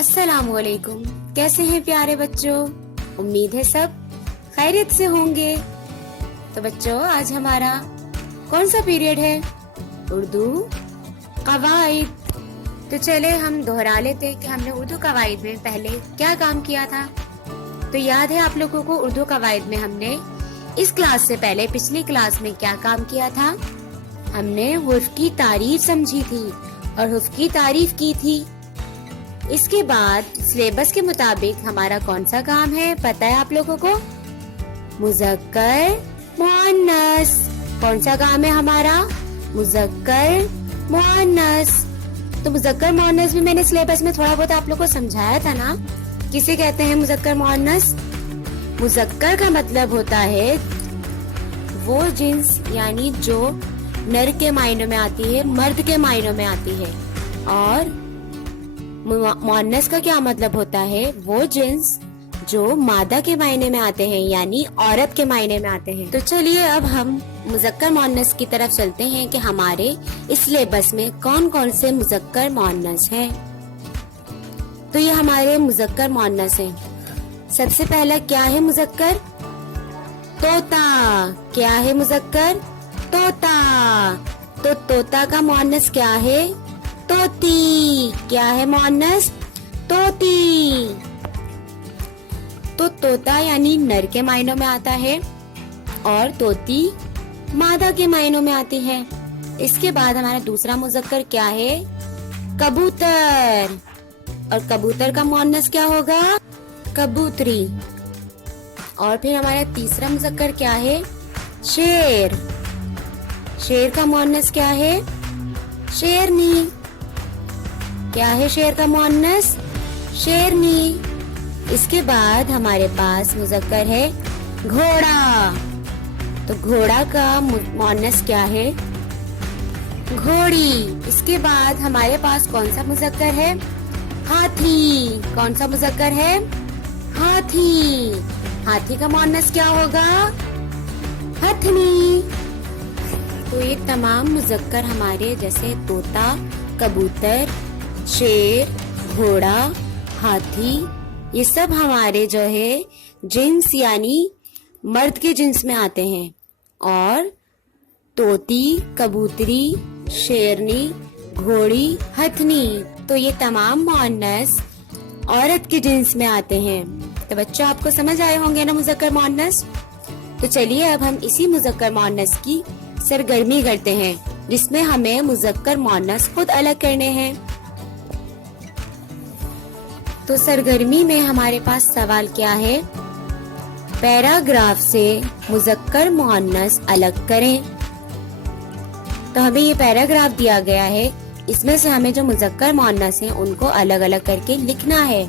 अस्सलाम वालेकुम। कैसे हैं प्यारे बच्चों? उम्मीद है सब खैरियत से होंगे। तो बच्चों, आज हमारा कौन सा पीरियड है? उर्दू कवाइद। तो चले हम दोहरा लेते हैं कि हमने उर्दू कवाइद में पहले क्या काम किया था। तो याद है आप लोगों को, उर्दू कवाइद में हमने इस क्लास से पहले पिछली क्लास में क्या काम किया था? हमने हुर्फ की तारीफ समझी थी और हुर्फ की तारीफ की थी। इसके बाद सिलेबस के मुताबिक हमारा कौन सा काम है पता है आप लोगों को? मुज़क्कर मुअन्नस। कौन सा काम है हमारा? मुज़क्कर मुअन्नस। तो मुज़क्कर मुअन्नस भी मैंने सिलेबस में थोड़ा बहुत आप लोगों को समझाया था ना। किसे कहते हैं मुज़क्कर मुअन्नस? मुज़क्कर का मतलब होता है वो जिन्स, यानी जो नर के मायनों में आती है, मर्द के मायनों में आती है। और मुअन्नस का क्या मतलब होता है? वो जिन्स जो मादा के मायने में आते हैं, यानी औरत के मायने में आते हैं। तो चलिए अब हम मुज़क्कर मुअन्नस की तरफ चलते हैं कि हमारे इस सिलेबस में कौन कौन से मुज़क्कर मुअन्नस हैं। तो ये हमारे मुज़क्कर मुअन्नस हैं। सबसे पहला क्या है मुज़क्कर? तोता। क्या है मुज़क्कर? तोता। तो तोता का मुअन्नस क्या है? तोती। क्या है मुअन्नस? तोती। तो तोता यानी नर के मायनों में आता है और तोती मादा के मायनों में आती है। इसके बाद हमारा दूसरा मुज़क्कर क्या है? कबूतर। और कबूतर का मुअन्नस क्या होगा? कबूतरी। और फिर हमारा तीसरा मुज़क्कर क्या है? शेर। शेर का मुअन्नस क्या है? शेरनी। क्या है शेर का मुअन्नस? शेरनी। इसके बाद हमारे पास मुज़क्कर है घोड़ा। तो घोड़ा का मुअन्नस क्या है? घोड़ी। इसके बाद हमारे पास कौन सा मुज़क्कर है? हाथी। कौन सा मुज़क्कर है? हाथी। हाथी का मुअन्नस क्या होगा? हथनी। तो ये तमाम मुज़क्कर हमारे जैसे तोता, कबूतर, शेर, घोड़ा, हाथी, ये सब हमारे जो है जिन्स यानी मर्द के जिन्स में आते हैं। और तोती, कबूतरी, शेरनी, घोड़ी, हथनी, तो ये तमाम मुअन्नस औरत के जिन्स में आते हैं। तो बच्चों, आपको समझ आए होंगे ना मुज़क्कर मुअन्नस। तो चलिए अब हम इसी मुज़क्कर मुअन्नस की सरगर्मी करते हैं, जिसमें हमें मुज़क्कर मुअन्नस खुद अलग करने हैं। तो सरगर्मी में हमारे पास सवाल क्या है? पैराग्राफ से मुज़क्कर मुअन्नस अलग करें। तो हमें ये पैराग्राफ दिया गया है, इसमें से हमें जो मुज़क्कर मुअन्नस हैं उनको अलग अलग करके लिखना है।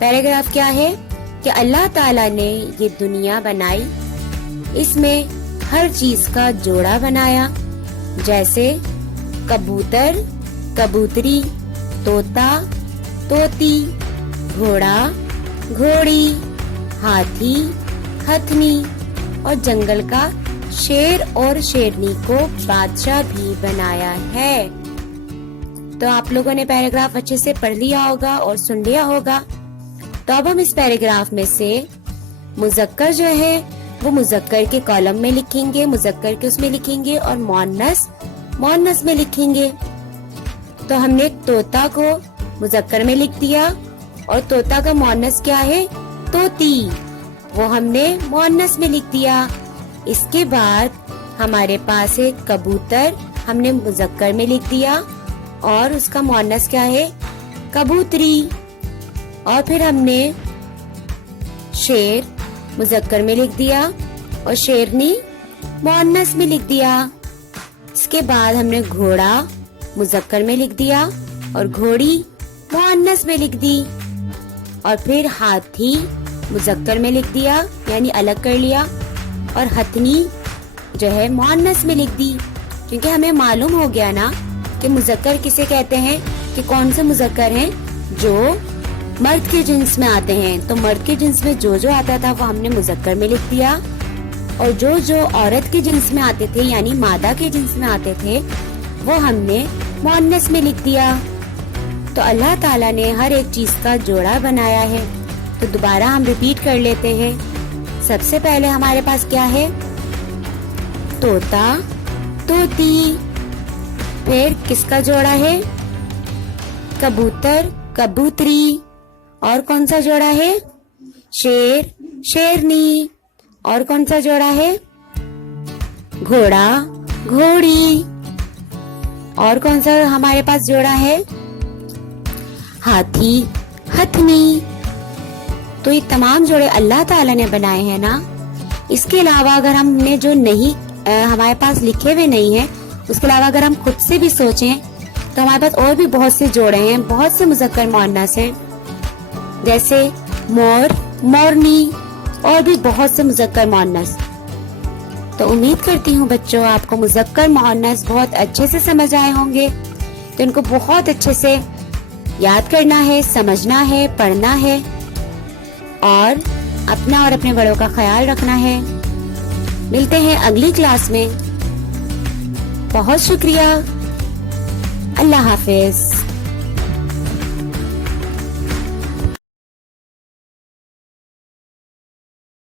पैराग्राफ क्या है कि अल्लाह ताला ने ये दुनिया बनाई, इसमें हर चीज का जोड़ा बनाया, जैसे कबूतर, कबूतरी, तोता, तोती, घोड़ा, घोड़ी, हाथी, हथनी, और जंगल का शेर और शेरनी को बादशाह भी बनाया है। तो आप लोगों ने पैराग्राफ अच्छे से पढ़ लिया होगा और सुन लिया होगा। तो अब हम इस पैराग्राफ में से मुज़क्कर जो है वो मुज़क्कर के कॉलम में लिखेंगे, मुज़क्कर के उसमें लिखेंगे, और मुअन्नस मुअन्नस में लिखेंगे। तो हमने तोता को मुज़क्कर में लिख दिया, और तोता का मुअन्नस क्या है? तोती, वो हमने मुअन्नस में लिख दिया। इसके बाद हमारे पास है कबूतर, हमने मुज़क्कर में लिख दिया, और उसका मुअन्नस क्या है? कबूतरी। और फिर हमने शेर मुज़क्कर में लिख दिया और शेरनी मुअन्नस में लिख दिया। इसके बाद हमने घोड़ा मुज़क्कर में लिख दिया और घोड़ी मुअन्नस में लिख दी। और फिर हाथी मुज़क्कर में लिख दिया, यानी अलग कर लिया, और हथनी जो है मुअन्नस में लिख दी। क्योंकि हमें मालूम हो गया ना कि मुज़क्कर किसे कहते हैं, कि कौन से मुज़क्कर हैं जो मर्द के जिन्स में आते हैं। तो मर्द के जिन्स में जो आता था वो हमने मुज़क्कर में लिख दिया, और जो औरत के जिन्स में आते थे यानी मादा के जिन्स में आते थे वो हमने मुअन्नस में लिख दिया। تو اللہ تعالیٰ نے ہر ایک چیز کا جوڑا بنایا ہے. تو دوبارہ ہم ریپیٹ کر لیتے ہیں. سب سے پہلے ہمارے پاس کیا ہے؟ طوطا، طوطی. پھر کس کا جوڑا ہے؟ کبوتر، کبوتری. اور کون سا جوڑا ہے؟ شیر، شیرنی. اور کون سا جوڑا ہے؟ گھوڑا، گھوڑی. اور کون سا ہمارے پاس جوڑا ہے؟ ہاتھی، ہتھنی. تو یہ تمام جوڑے اللہ تعالیٰ نے بنائے ہیں نا. اس کے علاوہ اگر ہم نے جو نہیں ہمارے پاس لکھے ہوئے نہیں ہیں، اس کے علاوہ اگر ہم خود سے بھی سوچیں تو ہمارے پاس اور بھی بہت سے جوڑے ہیں، بہت سے مذکر مؤنث ہیں، جیسے مور، مورنی، اور بھی بہت سے مذکر مؤنث. تو امید کرتی ہوں بچوں آپ کو مذکر مؤنث بہت اچھے سے سمجھ آئے ہوں گے. تو ان کو بہت اچھے سے یاد کرنا ہے، سمجھنا ہے، پڑھنا ہے، اور اپنا اور اپنے بڑوں کا خیال رکھنا ہے. ملتے ہیں اگلی کلاس میں. بہت شکریہ. اللہ حافظ.